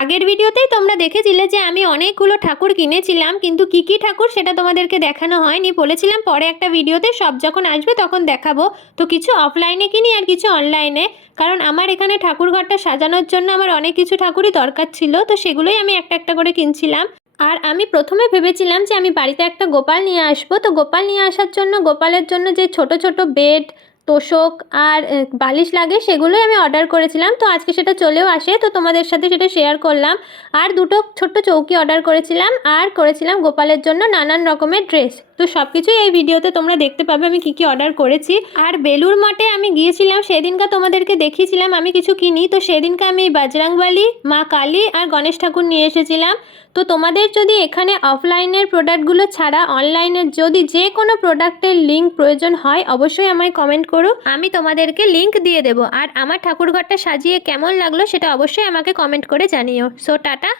আগের ভিডিওতেই তোমরা দেখেছিলে যে আমি অনেকগুলো ঠাকুর কিনেছিলাম, কিন্তু কি কি ঠাকুর সেটা তোমাদেরকে দেখানো হয়নি। বলেছিলাম পরে একটা ভিডিওতে সব যখন আসবে তখন দেখাবো। তো কিছু অফলাইনে কিনি আর কিছু অনলাইনে, কারণ আমার এখানে ঠাকুর ঘরটা সাজানোর জন্য আমার অনেক কিছু ঠাকুরই দরকার ছিল, তো সেগুলোই আমি একটা একটা করে কিনছিলাম। আর আমি প্রথমে ভেবেছিলাম যে আমি বাড়িতে একটা গোপাল নিয়ে আসবো। তো গোপাল নিয়ে আসার জন্য গোপালের জন্য যে ছোট ছোট বেড, তোষক আর বালিশ লাগে সেগুলোই আমি অর্ডার করেছিলাম। তো আজকে সেটা চলেও আসে, তো তোমাদের সাথে সেটা শেয়ার করলাম। আর দুটো ছোট্ট চৌকি অর্ডার করেছিলাম, আর করেছিলাম গোপালের জন্য নানান রকমের ড্রেস। তো সব কিছুই এই ভিডিওতে তোমরা দেখতে পাবে আমি কি কি অর্ডার করেছি। আর বেলুর মঠে আমি গিয়েছিলাম, সেদিনকা তোমাদেরকে দেখিয়েছিলাম আমি কিছু কিনি। তো সেদিনকে আমি বজরংবলী, মা কালী আর গণেশ ঠাকুর নিয়ে এসেছিলাম। তো তোমাদের যদি এখানে অফলাইনের প্রোডাক্টগুলো ছাড়া অনলাইনের যদি যে কোনো প্রোডাক্টের লিঙ্ক প্রয়োজন হয় অবশ্যই আমায় কমেন্ট করো, আমি তোমাদেরকে লিঙ্ক দিয়ে দেবো। আর আমার ঠাকুরঘরটা সাজিয়ে কেমন লাগলো সেটা অবশ্যই আমাকে কমেন্ট করে জানিও। So tata.